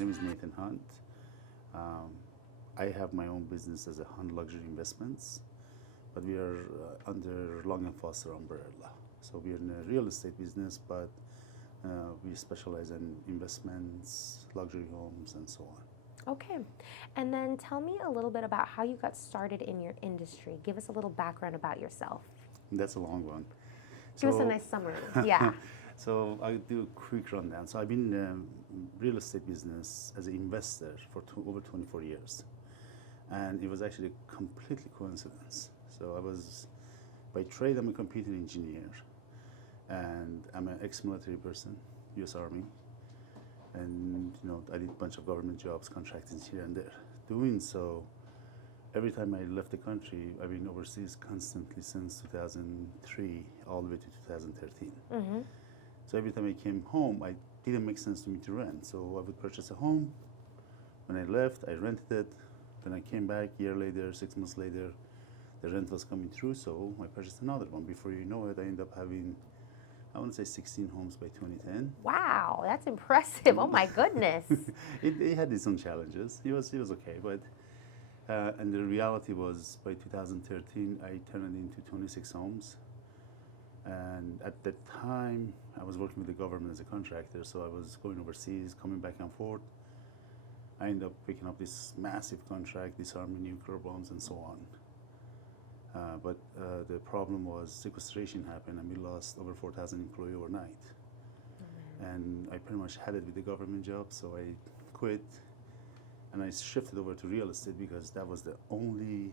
name is Nathan Hunt. Um, I have my own business as a Hunt Luxury Investments, but we are under Long and Foster umbrella. So we are in a real estate business, but we specialize in investments, luxury homes, and so on. Okay. And then tell me a little bit about how you got started in your industry. Give us a little background about yourself. That's a long one. Give us a nice summary. Yeah. So I'll do a quick rundown. So I've been in real estate business as an investor for over 24 years. And it was actually a completely coincidence. So I was, by trade, I'm a computer engineer. And I'm an ex-military person, U.S. Army. And I did a bunch of government jobs, contractings here and there. Doing so, every time I left the country, I've been overseas constantly since 2003, all the way to 2013. Mm-hmm. So every time I came home, it didn't make sense to me to rent. So I would purchase a home. When I left, I rented it. Then I came back a year later, 6 months later, the rent was coming through, so I purchased another one. Before you know it, I ended up having, I want to say 16 homes by 2010. Wow, that's impressive. Oh my goodness. it had its own challenges. It was okay, but and the reality was by 2013 I turned it into 26 homes. And at that time I was working with the government as a contractor, so I was going overseas, coming back and forth. I ended up picking up this massive contract, disarming nuclear bombs and so on. But the problem was sequestration happened and we lost over 4,000 employees overnight. And I pretty much had it with the government job, so I quit and I shifted over to real estate because that was the only,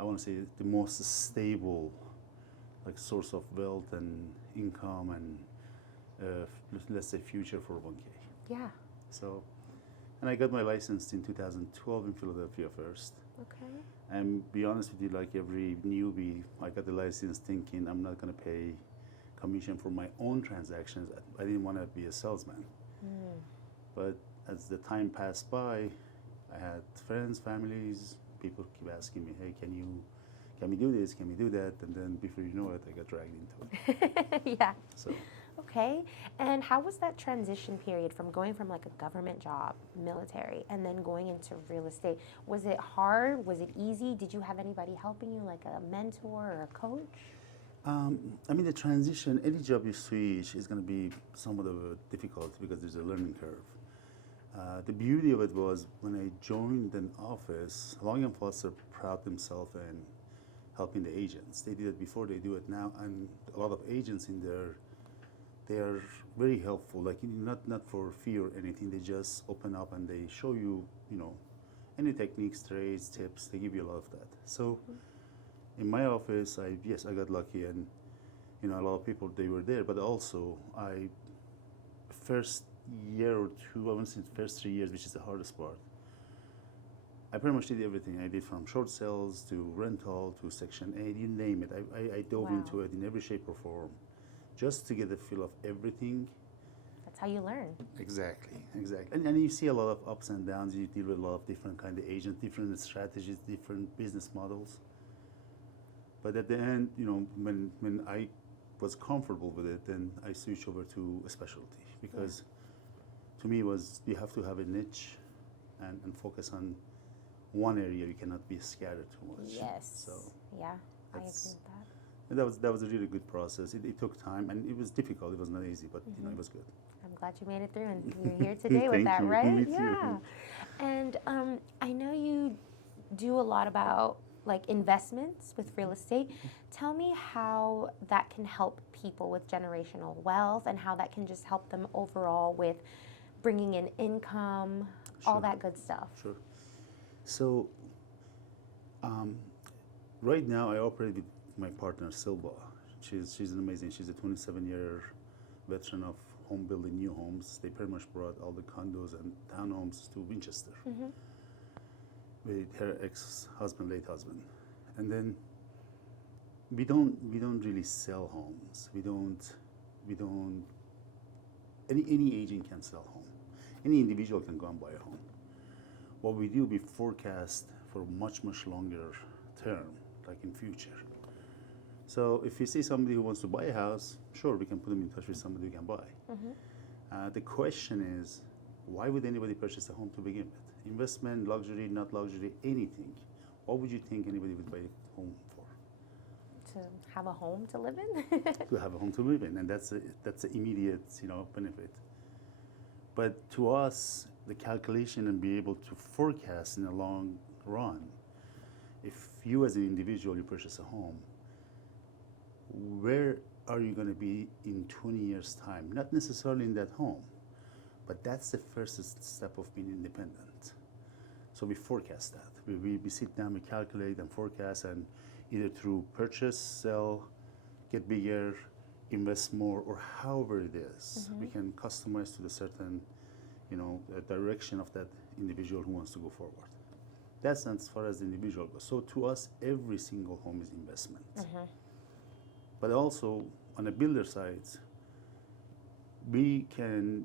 I want to say, the most stable source of wealth and income and let's say future for 1K. Yeah. So, and I got my license in 2012 in Philadelphia first. Okay. And be honest with you, like every newbie, I got the license thinking I'm not going to pay commission for my own transactions. I didn't want to be a salesman. But as the time passed by, I had friends, families, people keep asking me, hey, can we do this? Can we do that? And then before you know it, I got dragged into it. Yeah. So. Okay. And how was that transition period from going from like a government job, military, and then going into real estate? Was it hard? Was it easy? Did you have anybody helping you, like a mentor or a coach? I mean, the transition, any job you switch is going to be somewhat of a difficult because there's a learning curve. The beauty of it was when I joined an office, Long and Foster proud themselves in helping the agents. They did it before, they do it now, and a lot of agents in there, they are very helpful. Like not for fear or anything. They just open up and they show you, any techniques, trades, tips. They give you a lot of that. So, in my office, I got lucky, and a lot of people they were there. But also, first year or two, I want to say the first 3 years, which is the hardest part. I pretty much did everything. I did from short sales to rental to Section 8, you name it. I dove into it in every shape or form, just to get a feel of everything. That's how you learn. Exactly. And you see a lot of ups and downs. You deal with a lot of different kind of agents, different strategies, different business models. But at the end, when I was comfortable with it, then I switched over to a specialty because to me you have to have a niche and focus on one area. You cannot be scattered too much. Yes. So yeah, I agree with that. And that was a really good process. It took time and it was difficult. It was not easy, but it was good. I'm glad you made it through and you're here today with that, right? Me too. Yeah. And I know you do a lot about like investments with real estate. Tell me how that can help people with generational wealth and how that can just help them overall with bringing in income, all that good stuff. Sure. So right now I operate with my partner Sylva. She's amazing. She's a 27-year veteran of home building new homes. They pretty much brought all the condos and townhomes to Winchester with her ex-husband, late husband. And then we don't really sell homes. We don't any agent can sell a home. Any individual can go and buy a home. What we do, we forecast for much longer term, like in future. So if you see somebody who wants to buy a house, sure, we can put them in touch with somebody who can buy. The question is, why would anybody purchase a home to begin with? Investment, luxury, not luxury, anything. What would you think anybody would buy a home for? To have a home to live in? To have a home to live in, and that's an immediate, benefit. But to us, the calculation and be able to forecast in the long run, if you as an individual, you purchase a home, where are you going to be in 20 years' time? Not necessarily in that home, but that's the first step of being independent. So we forecast that. We sit down, we calculate and forecast, and either through purchase, sell, get bigger, invest more, or however it is, we can customize to the certain, direction of that individual who wants to go forward. That's as far as the individual goes. So to us, every single home is investment. But also on the builder side, we can,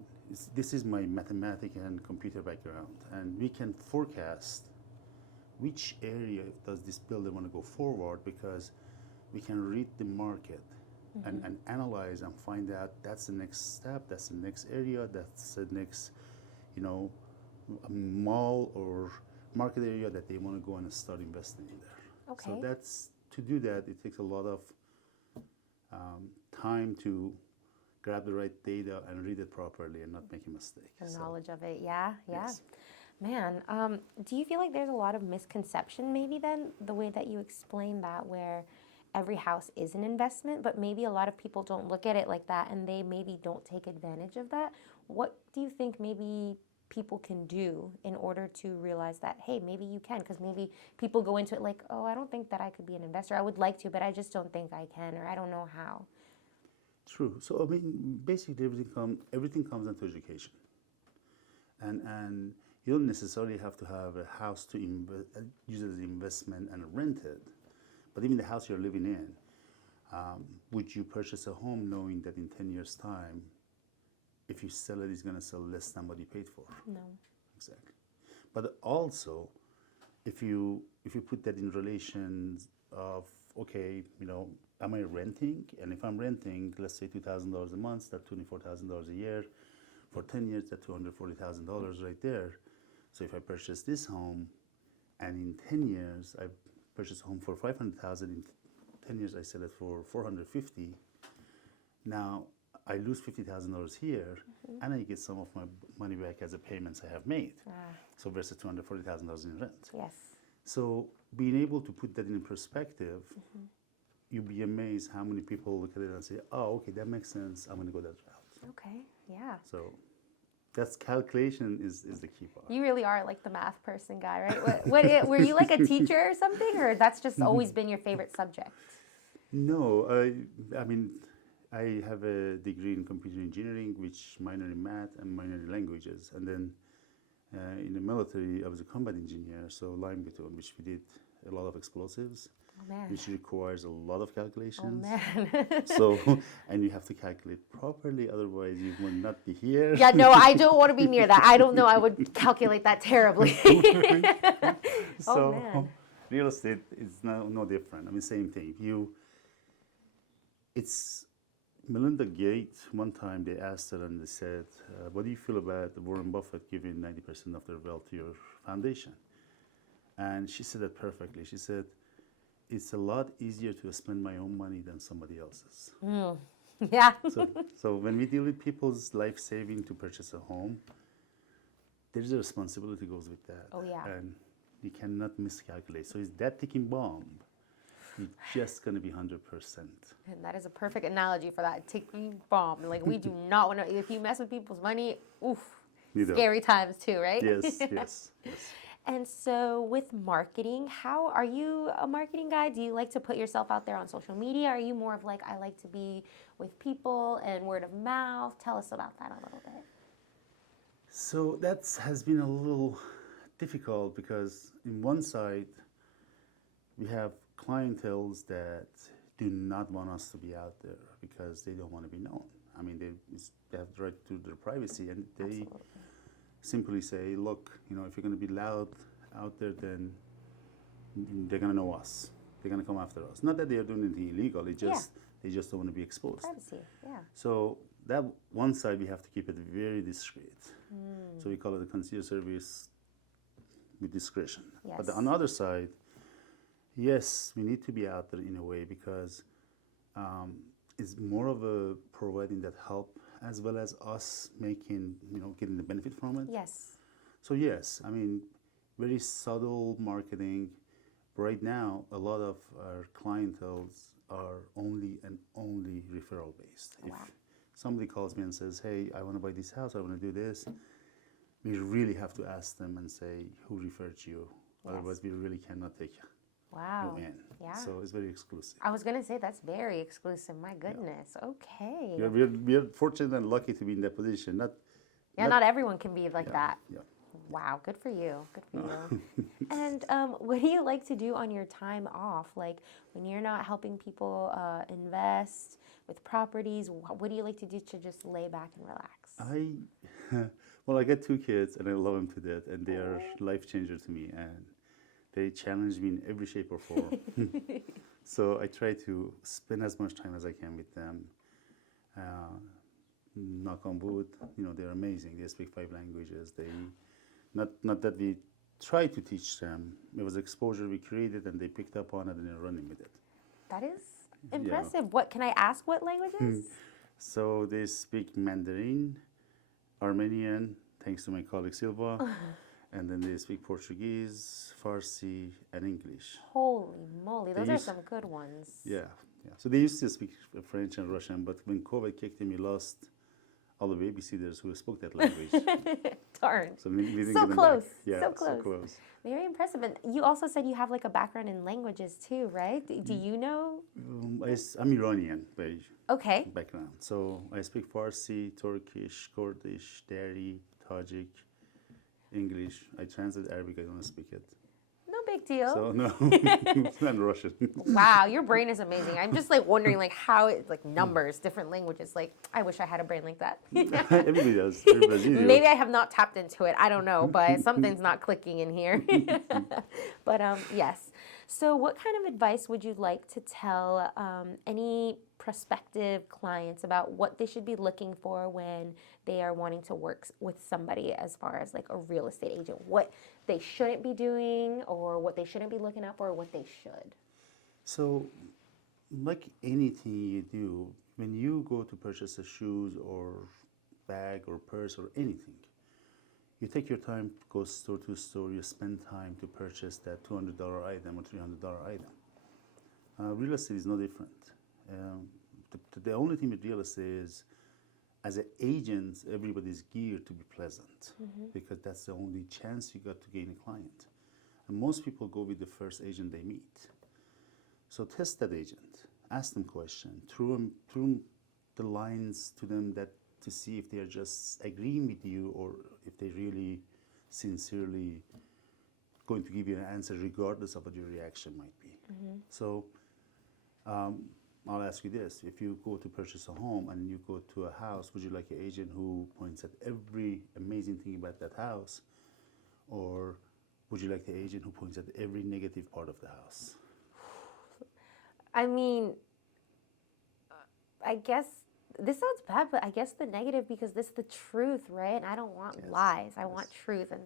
this is my mathematics and computer background, and we can forecast which area does this builder want to go forward, because we can read the market and analyze and find out that's the next step, that's the next area, that's the next, mall or market area that they want to go and start investing in there. Okay. So to do that, it takes a lot of time to grab the right data and read it properly and not make a mistake. The knowledge of it, yeah. Yes. Man, do you feel like there's a lot of misconception maybe then, the way that you explain that, where every house is an investment, but maybe a lot of people don't look at it like that and they maybe don't take advantage of that? What do you think maybe people can do in order to realize that, hey, maybe you can? Because maybe people go into it like, oh, I don't think that I could be an investor. I would like to, but I just don't think I can, or I don't know how. True. So basically everything comes into education, and you don't necessarily have to have a house to use it as investment and rent it. But even the house you're living in, would you purchase a home knowing that in 10 years' time, if you sell it, it's going to sell less than what you paid for? No. Exactly. But also, if you put that in relations of, okay, am I renting? And if I'm renting, let's say $2,000 a month, that's $24,000 a year. For 10 years, that's $240,000 right there. So if I purchase this home, and in 10 years, I purchase a home for $500,000, in 10 years, I sell it for $450,000. Now, I lose $50,000 here, and I get some of my money back as a payments I have made. So versus $240,000 in rent. Yes. So being able to put that in perspective, you'll be amazed how many people look at it and say, oh, okay, that makes sense. I'm going to go that route. Okay, yeah. So that's calculation is the key part. You really are like the math person guy, right? Were you like a teacher or something, or that's just always been your favorite subject? No, I have a degree in computer engineering, which minor in math and minor in languages. And then in the military, I was a combat engineer, so line platoon, which we did a lot of explosives, which requires a lot of calculations. Oh, man. So, and you have to calculate properly, otherwise you will not be here. Yeah, no, I don't want to be near that. I don't know. I would calculate that terribly. So, man. Real estate is no different. Same thing. It's Melinda Gates, one time they asked her and they said, what do you feel about Warren Buffett giving 90% of their wealth to your foundation? And she said that perfectly. She said, it's a lot easier to spend my own money than somebody else's. Yeah. So when we deal with people's life saving to purchase a home, there's a responsibility goes with that. Oh, yeah. And you cannot miscalculate. So it's that ticking bomb. You're just going to be 100%. And that is a perfect analogy for that ticking bomb. Like, we do not want to, if you mess with people's money, oof, scary times too, right? Yes, yes, yes. And so with marketing, how are you a marketing guy? Do you like to put yourself out there on social media? Are you more of like, I like to be with people and word of mouth? Tell us about that a little bit. So that has been a little difficult because in one side, we have clienteles that do not want us to be out there because they don't want to be known. They have the right to their privacy, and they simply say, look, if you're going to be loud out there, then they're going to know us. they're going to come after us. Not that they are doing anything illegal. It just they just don't want to be exposed. Privacy, yeah. So that one side we have to keep it very discreet. So we call it a concierge service with discretion. Yes. But on the other side, yes, we need to be out there in a way because it's more of a providing that help as well as us making, getting the benefit from it. Yes. So yes, I mean, very subtle marketing. Right now, a lot of our clientels are only referral based. Wow. If somebody calls me and says, "Hey, I want to buy this house, I want to do this," we really have to ask them and say, "Who referred you?" Yes. Otherwise, we really cannot take Wow. you in. Yeah. So it's very exclusive. I was going to say that's very exclusive. My goodness. Okay. We are fortunate and lucky to be in that position. Not everyone can be like that. Yeah. Wow, good for you. Good for you. And what do you like to do on your time off? Like when you're not helping people invest with properties, what do you like to do to just lay back and relax? I got 2 kids and I love them to death, and they are life changers to me, and they challenge me in every shape or form. So I try to spend as much time as I can with them. Knock on wood, they're amazing. They speak 5 languages. Not that we try to teach them. It was exposure we created, and they picked up on it and they're running with it. That is impressive. What can I ask? What languages? So they speak Mandarin, Armenian, thanks to my colleague Sylva, and then they speak Portuguese, Farsi, and English. Holy moly, those are some good ones. Yeah. So they used to speak French and Russian, but when COVID kicked in, we lost all the babysitters who spoke that language. Darn. So we didn't So get them close. back. Yeah, So close. Very impressive. And you also said you have like a background in languages too, right? Do you know? I'm Iranian by Okay. background. So I speak Farsi, Turkish, Kurdish, Dari, Tajik, English. I translate Arabic, I don't speak it. No big deal. So no, and Russian. Wow, your brain is amazing. I'm just like wondering like how it like numbers, different languages. Like I wish I had a brain like that. Everybody does. Everybody's Maybe I have not tapped into it. I don't know, but something's not clicking in here. But yes. So what kind of advice would you like to tell any prospective clients about what they should be looking for when they are wanting to work with somebody as far as like a real estate agent? What they shouldn't be doing or what they shouldn't be looking out for or what they should? So, like anything you do, when you go to purchase a shoes or bag or purse or anything, you take your time, go store to store, you spend time to purchase that $200 item or $300 item. Real estate is no different. The only thing with real estate is, as an agent, everybody's geared to be pleasant because that's the only chance you got to gain a client. And most people go with the first agent they meet. So test that agent, ask them questions, through the lines to them to see if they are just agreeing with you or if they really sincerely going to give you an answer regardless of what your reaction might be. So I'll ask you this. If you go to purchase a home and you go to a house, would you like an agent who points at every amazing thing about that house? Or would you like the agent who points at every negative part of the house? I mean, I guess this sounds bad, but I guess the negative because this is the truth, right? And I don't want lies. I want truth. And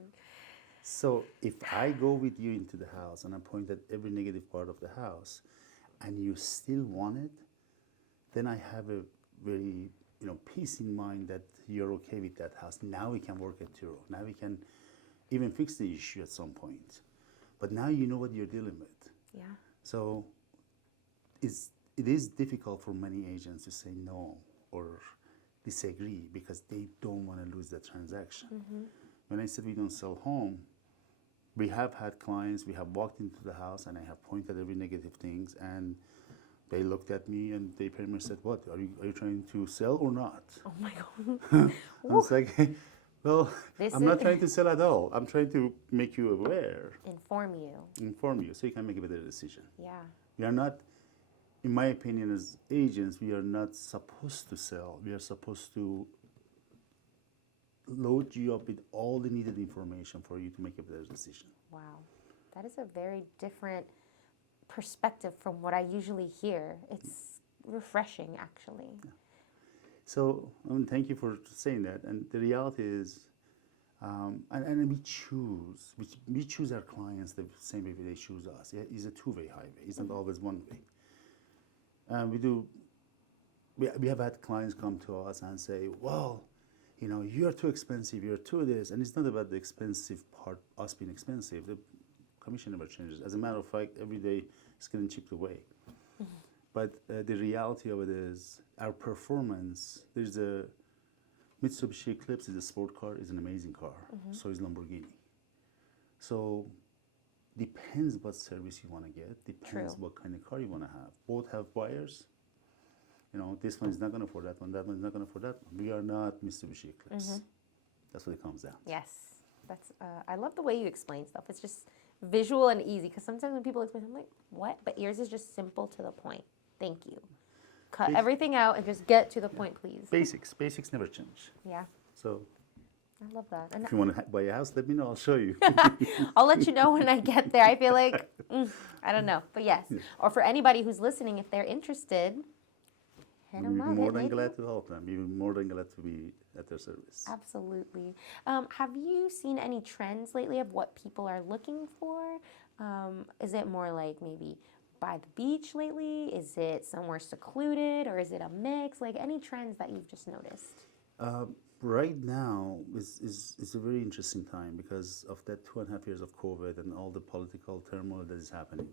so if I go with you into the house and I point at every negative part of the house and you still want it, then I have a very peace in mind that you're okay with that house. Now we can work it through. Now we can even fix the issue at some point. But now you know what you're dealing with. yeah. So it is difficult for many agents to say no or disagree because they don't want to lose the transaction. When I said we don't sell home, we have had clients, we have walked into the house and I have pointed every negative things and they looked at me and they pretty much said, "What, are you trying to sell or not?" Oh my God. I was like, well, I'm not trying to sell at all. I'm trying to make you aware. Inform you So you can make a better decision. Yeah. We are not, in my opinion, as agents, we are not supposed to sell. We are supposed to load you up with all the needed information for you to make a better decision. Wow. That is a very different perspective from what I usually hear. It's refreshing, actually. So thank you for saying that. And the reality is, and we choose our clients the same way they choose us. It's a two-way highway. It's not always one way. And we have had clients come to us and say, well, you're too expensive, you're too this. And it's not about the expensive part, us being expensive. The commission never changes. As a matter of fact, every day it's getting chipped away. But the reality of it is our performance, there's a Mitsubishi Eclipse is a sport car, is an amazing car. So is Lamborghini. So depends what service you want to get, depends what kind of car you want to have. Both have buyers. This one is not going to afford that one is not going to afford that one. We are not Mitsubishi Eclipse. That's what it comes down to. Yes. I love the way you explain stuff. It's just visual and easy, because sometimes when people explain, I'm like, what? But yours is just simple to the point. Thank you. Cut everything out and just get to the point, please. Basics never change. Yeah. So I love that. And if you want to buy a house, let me know. I'll show you. I'll let you know when I get there. I feel like, I don't know. But yes. Or for anybody who's listening, if they're interested, hit them up. More than glad to help them. We're more than glad to be at their service. Absolutely. Have you seen any trends lately of what people are looking for? Is it more like maybe by the beach lately? Is it somewhere secluded, or is it a mix? Like any trends that you've just noticed? Right now is a very interesting time because of that 2.5 years of COVID and all the political turmoil that is happening.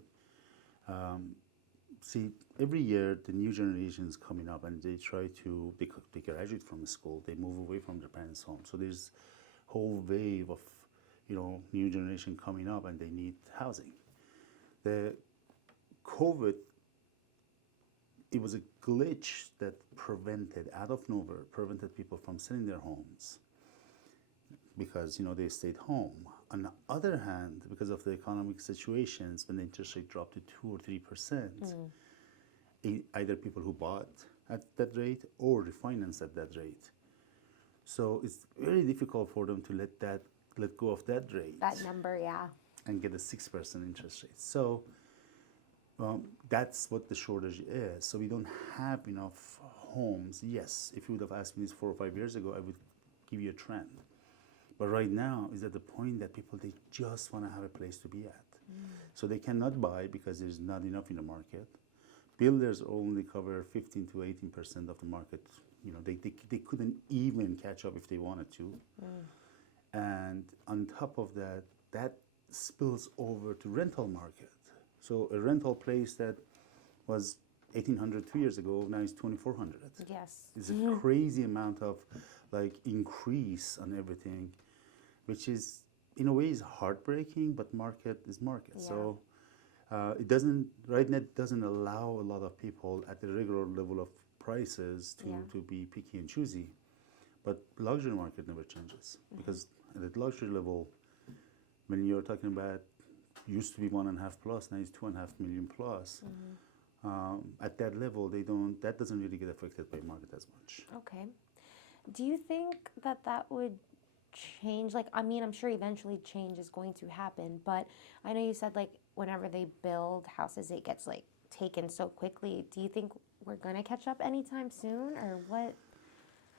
See, every year the new generation is coming up and they graduate from school, they move away from their parents' home. So there's whole wave of, new generation coming up and they need housing. The COVID, it was a glitch that out of nowhere, prevented people from selling their homes because, they stayed home. On the other hand, because of the economic situations, when the interest rate dropped to 2 or 3%, either people who bought at that rate or refinanced at that rate. So it's very difficult for them to let go of that rate. That number, yeah. And get a 6% interest rate. So that's what the shortage is. So we don't have enough homes. Yes, if you would have asked me this 4 or 5 years ago, I would give you a trend. But right now is at the point that people, they just want to have a place to be at. So they cannot buy because there's not enough in the market. Builders only cover 15 to 18% of the market. They couldn't even catch up if they wanted to. And on top of that, that spills over to rental market. So a rental place that was 1,800 2 years ago, now is 2,400. Yes. It's a crazy amount of increase on everything, which is in a way is heartbreaking, but market is market. Yeah. So it doesn't allow a lot of people at the regular level of prices to be picky and choosy. But luxury market never changes because at the luxury level, when you're talking about used to be 1.5 plus, now it's 2.5 million plus. At that level, that doesn't really get affected by market as much. Okay. Do you think that would change? I'm sure eventually change is going to happen, but I know you said whenever they build houses, it gets taken so quickly. Do you think we're going to catch up anytime soon, or what?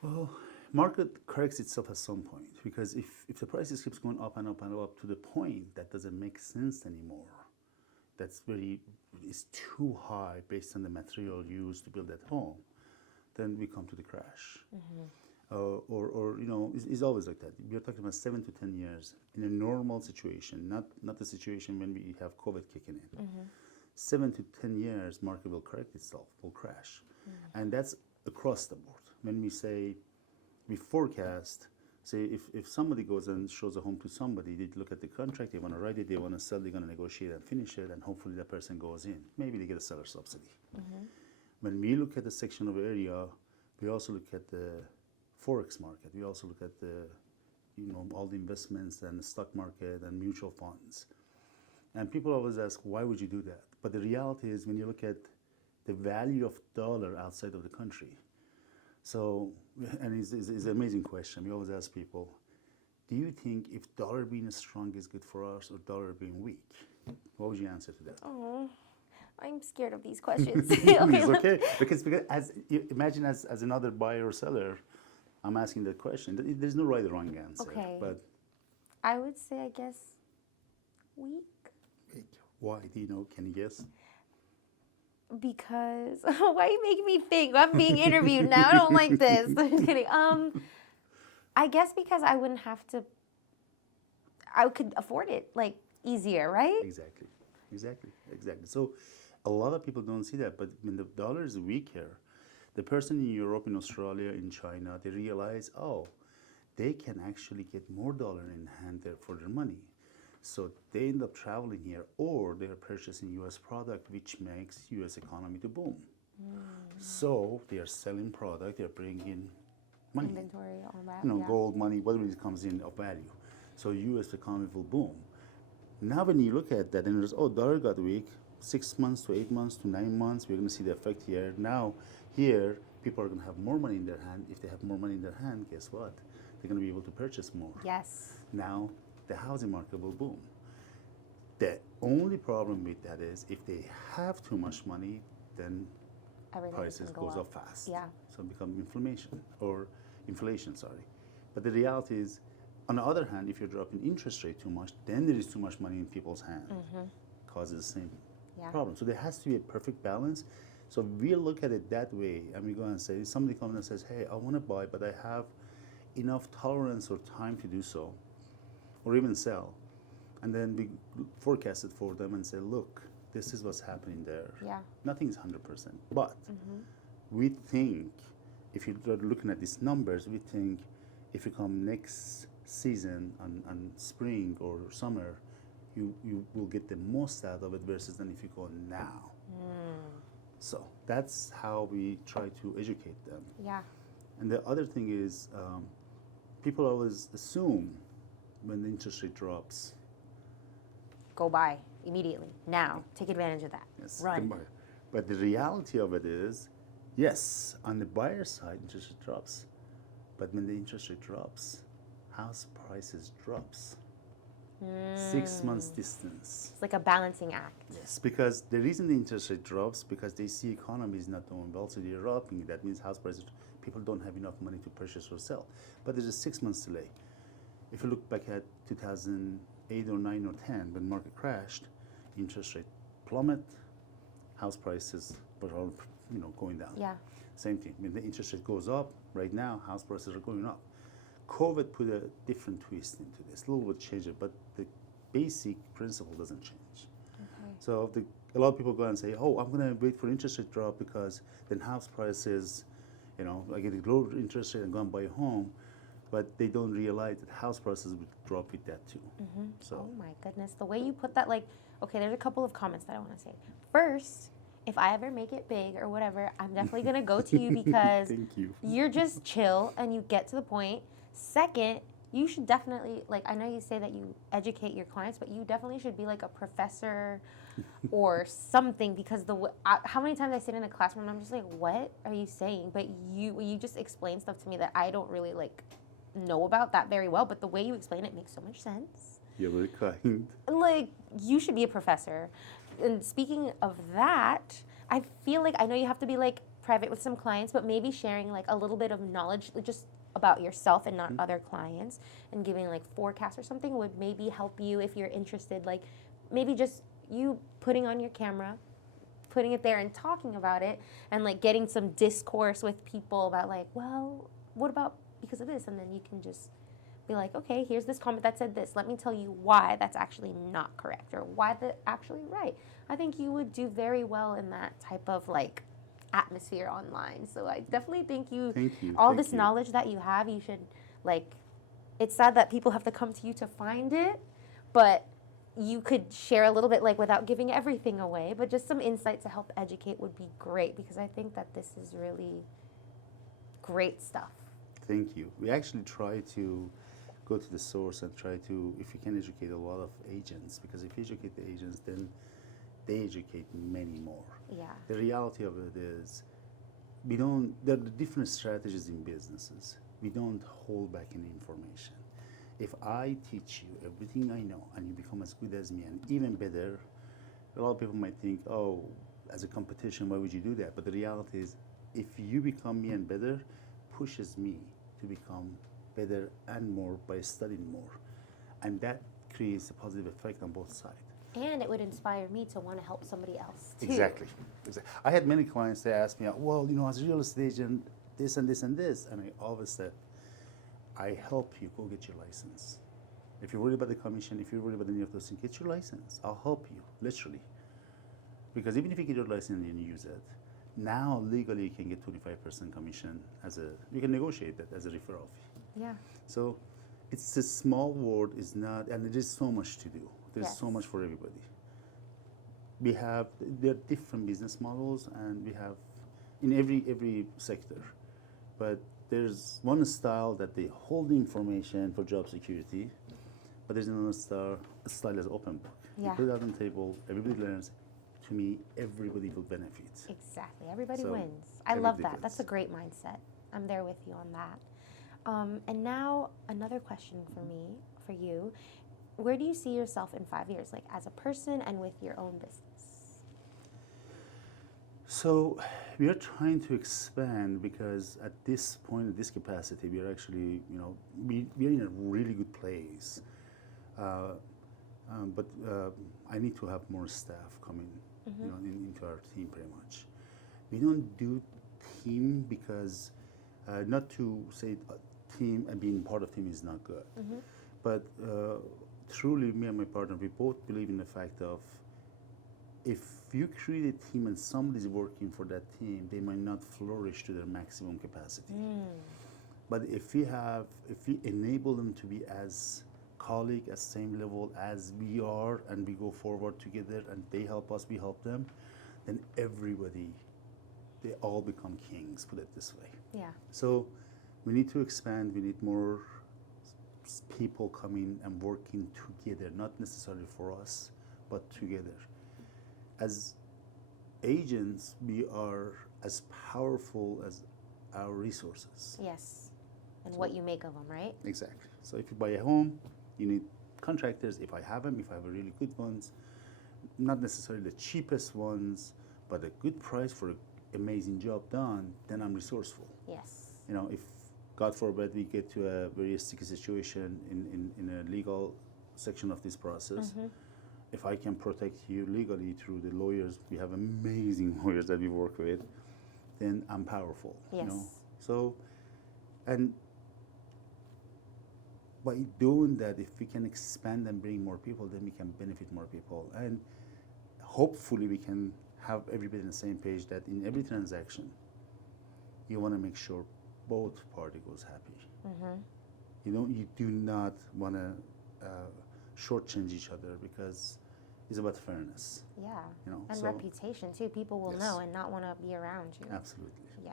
Well, market corrects itself at some point because if the prices keeps going up and up and up to the point that doesn't make sense anymore, it's too high based on the material used to build that home, then we come to the crash. It's always like that. We're talking about 7 to 10 years in a normal situation, not the situation when we have COVID kicking in. 7 to 10 years, market will correct itself, will crash. And that's across the board. When we forecast, say if somebody goes and shows a home to somebody, they look at the contract, they want to write it, they want to sell, they're going to negotiate and finish it, and hopefully that person goes in. Maybe they get a seller subsidy. When we look at the section of area, we also look at the Forex market. We also look at the, all the investments and the stock market and mutual funds. And people always ask, why would you do that? But the reality is when you look at the value of dollar outside of the country. So, and it's an amazing question. We always ask people, do you think if dollar being strong is good for us or dollar being weak? What would you answer to that? Oh, I'm scared of these questions. It's okay because as you imagine as another buyer or seller, I'm asking that question. There's no right or wrong answer. Okay. But I would say, I guess, week. why? Do you know? Can you guess? Because why are you making me think? I'm being interviewed now. I don't like this. Just kidding. I guess because I wouldn't have to. I could afford it like easier, right? Exactly. So, a lot of people don't see that. But when the dollar is weaker, the person in Europe, in Australia, in China, they realize, oh, they can actually get more dollar in hand there for their money. So they end up traveling here, or they're purchasing U.S. product, which makes U.S. economy to boom. So they are selling product, they're bringing in money, Inventory, all that. you know, yeah. gold, money, whatever it comes in of value. So U.S. economy will boom. Now when you look at that and there's, oh, dollar got weak, 6 months to 8 months to 9 months, we're going to see the effect here. Now here, people are going to have more money in their hand. If they have more money in their hand, guess what? They're going to be able to purchase more. Yes. Now the housing market will boom. The only problem with that is if they have too much money, then Everything prices can go goes up. up fast. Yeah. So it becomes inflation, sorry. But the reality is, on the other hand, if you're dropping interest rate too much, then there is too much money in people's hand. Causes the same Yeah. problem. So there has to be a perfect balance. So we look at it that way, and we go and say, somebody comes and says, hey, I want to buy, but I have enough tolerance or time to do so, or even sell. And then we forecast it for them and say, look, this is what's happening there. Yeah. Nothing's 100%. But we think, if you're looking at these numbers, we think if you come next season on spring or summer, you will get the most out of it versus than if you go now. So that's how we try to educate them. Yeah. And the other thing is, people always assume when the interest rate drops, Go buy immediately. Now. Take advantage of that. yes, Run. can buy. But the reality of it is, yes, on the buyer side, interest rate drops. But when the interest rate drops, house prices drops. 6 months distance. It's like a balancing act. Yes, because the reason the interest rate drops because they see economy is not doing well, so they're dropping. That means house prices, people don't have enough money to purchase or sell. But there's a 6 months delay. If you look back at 2008 or 9 or 10, when market crashed, interest rate plummet, house prices were all going down. Yeah. Same thing. When the interest rate goes up, right now, house prices are going up. COVID put a different twist into this, a little bit changed it, but the basic principle doesn't change. Okay. So a lot of people go and say, oh, I'm going to wait for interest rate drop because then house prices, I get a lower interest rate and go and buy a home, but they don't realize that house prices would drop with that too. So Oh my goodness. The way you put that, okay, there's a couple of comments that I want to say. First, if I ever make it big or whatever, I'm definitely going to go to you because thank you. you're just chill and you get to the point. Second, you should definitely, I know you say that you educate your clients, but you definitely should be like a professor or something because how many times I sit in a classroom and I'm just like, what are you saying? But you just explain stuff to me that I don't really know about that very well, but the way you explain it makes so much sense. You're very kind. You should be a professor. And speaking of that, I feel like I know you have to be private with some clients, but maybe sharing a little bit of knowledge just about yourself and not other clients and giving forecasts or something would maybe help you if you're interested. Maybe just you putting on your camera, putting it there and talking about it and getting some discourse with people about well, what about because of this? And then you can just be okay, here's this comment that said this. Let me tell you why that's actually not correct or why that's actually right. I think you would do very well in that type of atmosphere online. So I definitely think Thank you. all Thank this you. knowledge that you have, you should it's sad that people have to come to you to find it, but you could share a little bit without giving everything away, but just some insight to help educate would be great because I think that this is really great stuff. Thank you. We actually try to go to the source and try to, if we can, educate a lot of agents, because if you educate the agents, then they educate many more. Yeah. The reality of it is, there are different strategies in businesses. We don't hold back any information. If I teach you everything I know and you become as good as me and even better, a lot of people might think, oh, as a competition, why would you do that? But the reality is, if you become me and better, pushes me to become better and more by studying more. And that creates a positive effect on both sides. And it would inspire me to want to help somebody else too. Exactly. I had many clients that asked me, well, as a real estate agent, this and this and this. And I always said, I help you go get your license. If you're worried about the commission, if you're worried about any of those things, get your license. I'll help you, literally. Because even if you get your license and you use it, now legally you can get 25% commission you can negotiate that as a referral fee. Yeah. So it's a small world, and there is so much to do. There's so much for everybody. There are different business models, and we have in every sector. But there's one style that they hold the information for job security, but there's another style as open book. Yeah. You put it out on the table, everybody learns. To me, everybody will benefit. Exactly. Everybody So, wins. I love that. wins. That's a great mindset. I'm there with you on that. And now another question for you. Where do you see yourself in 5 years, like as a person and with your own business? So we are trying to expand because at this point, at this capacity, we are actually, we are in a really good place. But I need to have more staff coming, into our team pretty much. We don't do team because, not to say team and being part of team is not good, but truly me and my partner, we both believe in the fact of if you create a team and somebody's working for that team, they might not flourish to their maximum capacity. But if we enable them to be as colleague, as same level as we are, and we go forward together, and they help us, we help them, then they all become kings, put it this way. Yeah. So we need to expand, we need more people coming and working together, not necessarily for us, but together. As agents, we are as powerful as our resources. Yes. And what you make of them, right? Exactly. So if you buy a home, you need contractors. If I have them, if I have a really good ones, not necessarily the cheapest ones, but a good price for an amazing job done, then I'm resourceful. Yes. If God forbid we get to a very sticky situation in a legal section of this process, if I can protect you legally through the lawyers, we have amazing lawyers that we work with, then I'm powerful. Yes. So, and by doing that, if we can expand and bring more people, then we can benefit more people. And hopefully we can have everybody on the same page that in every transaction, you want to make sure both party goes happy. You do not want to shortchange each other because it's about fairness. Yeah. And so reputation too. People will yes. know and not want to be around you. Absolutely. Yeah.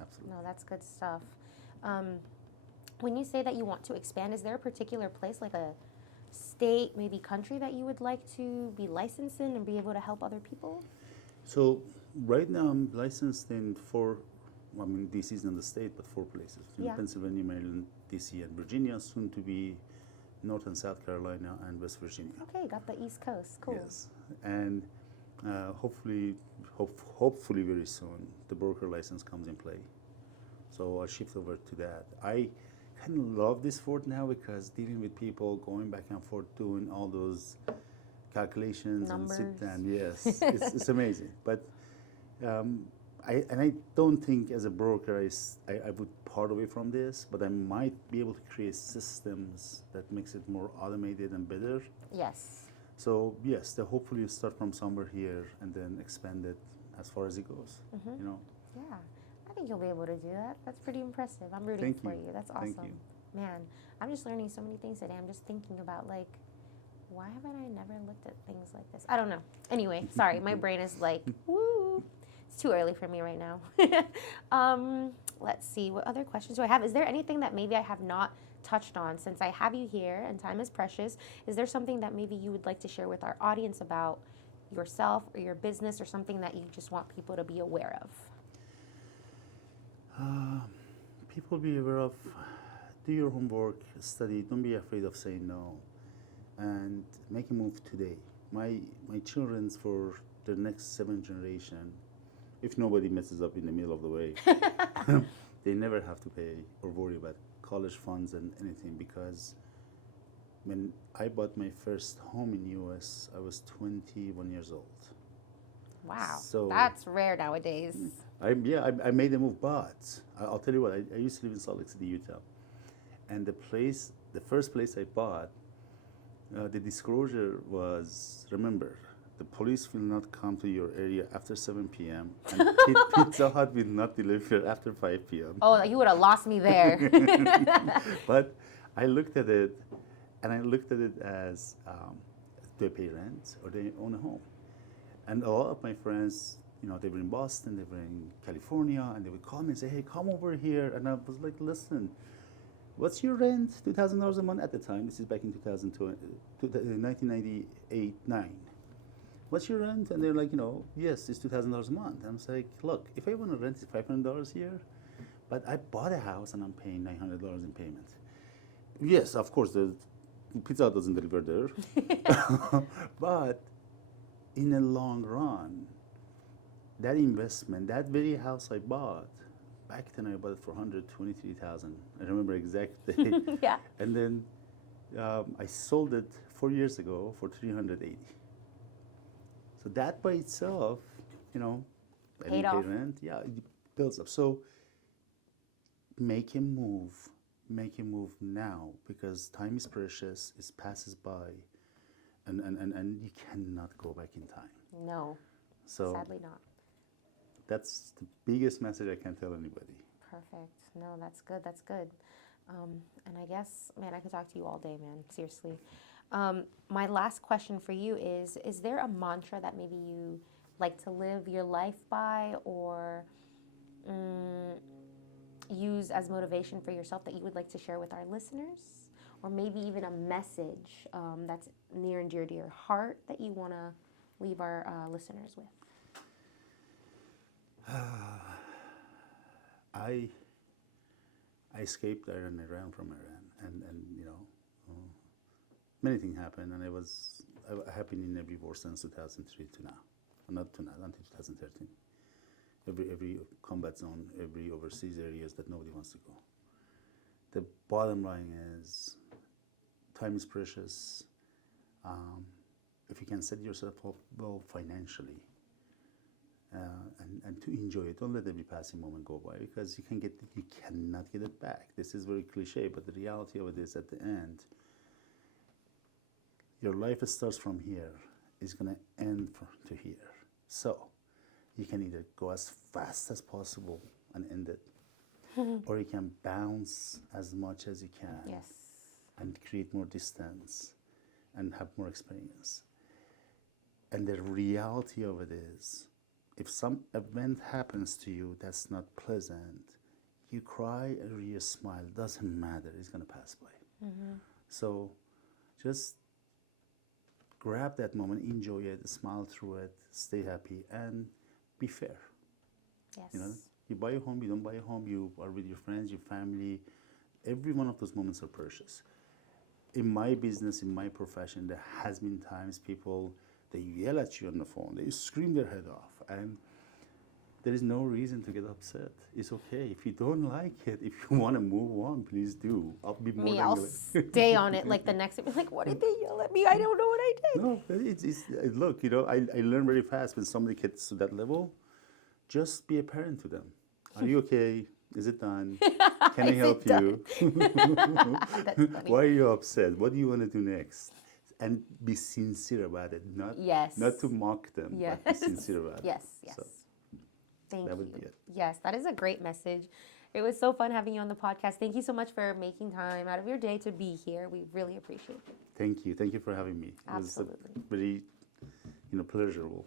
Absolutely. No, that's good stuff. When you say that you want to expand, is there a particular place, like a state, maybe country, that you would like to be licensed in and be able to help other people? So right now I'm licensed in DC is not the state, but 4 places. In Pennsylvania, Maryland, DC, and Virginia, soon to be North and South Carolina and West Virginia. Okay, got the East Coast. Cool. Yes. And hopefully very soon, the broker license comes in play. So I'll shift over to that. I kind of love this world now because dealing with people, going back and forth, doing all those calculations Numbers. and sit down. Yes, it's amazing. But I don't think as a broker I would part away from this, but I might be able to create systems that makes it more automated and better. Yes. So yes, hopefully start from somewhere here and then expand it as far as it goes. Yeah. I think you'll be able to do that. That's pretty impressive. I'm rooting for you. That's awesome. Thank you. Man, I'm just learning so many things today. I'm just thinking about, like, why haven't I never looked at things like this? I don't know. Anyway, sorry. My brain is like, woo. It's too early for me right now. Let's see. What other questions do I have? Is there anything that maybe I have not touched on since I have you here and time is precious? Is there something that maybe you would like to share with our audience about yourself or your business, or something that you just want people to be aware of? People be aware of, do your homework, study, don't be afraid of saying no, and make a move today. My children's for the next 7 generation, if nobody messes up in the middle of the way, they never have to pay or worry about college funds and anything. Because when I bought my first home in US, I was 21 years old. Wow, So that's rare nowadays. I made the move, but I'll tell you what, I used to live in Salt Lake City, Utah. And the first place I bought, the disclosure was, remember, the police will not come to your area after 7 p.m. and Pizza Hut will not deliver after 5 p.m. Oh, you would have lost me there. But I looked at it, and I looked at it as, do they pay rent or they own a home? And a lot of my friends, they were in Boston, they were in California, and they would call me and say, hey, come over here. And I was like, listen, what's your rent? $2,000 a month at the time. This is back in 1998-9. What's your rent? And they're like, yes, it's $2,000 a month. And I was like, look, if I want to rent, it's $500 a year. But I bought a house and I'm paying $900 in payment. Yes, of course, the Pizza Hut doesn't deliver there. But in the long run, that investment, that very house I bought, back then I bought it for $123,000. I remember exact day. Yeah. And then I sold it 4 years ago for $380,000. So that by itself, I Paid didn't off. pay rent. Yeah, it builds up. So make a move now, because time is precious. It passes by, and you cannot go back in time. No, So sadly not. that's the biggest message I can tell anybody. Perfect. No, that's good. That's good. And I guess, man, I could talk to you all day, man. Seriously. My last question for you is there a mantra that maybe you like to live your life by, or use as motivation for yourself that you would like to share with our listeners? Or maybe even a message that's near and dear to your heart that you want to leave our listeners with? I escaped Iran. I ran from Iran, and many things happened, and I have been in every war since 2003 to now, not to now, until 2013. Every combat zone, every overseas areas that nobody wants to go. The bottom line is, time is precious. If you can set yourself up well financially, and to enjoy it, don't let every passing moment go by, because you cannot get it back. This is very cliche, but the reality of it is, at the end, your life starts from here, is going to end to here. So you can either go as fast as possible and end it, or you can bounce as much as you can. Yes. And create more distance and have more experience. And the reality of it is, if some event happens to you that's not pleasant, you cry or you smile, doesn't matter, it's going to pass by. So just grab that moment, enjoy it, smile through it, stay happy, and be fair. Yes. You buy a home, you don't buy a home, you are with your friends, your family. Every one of those moments are precious. In my business, in my profession, there has been times people, they yell at you on the phone, they scream their head off, and there is no reason to get upset. It's okay. If you don't like it, if you want to move on, please do. I'll be more I'll stay on it like the next day. Like, what did they yell at me? I don't know what I did. No, look, I learn very fast when somebody gets to that level. Just be a parent to them. Are you okay? Is it done? Can I help you? That's funny. Why are you upset? What do you want to do next? And be sincere about it. Not to mock them, but be sincere about it. Yes. So Thank that you. would be it. Yes, that is a great message. It was so fun having you on the podcast. Thank you so much for making time out of your day to be here. We really appreciate it. Thank you. Thank you for having me. Absolutely. It was very, pleasurable.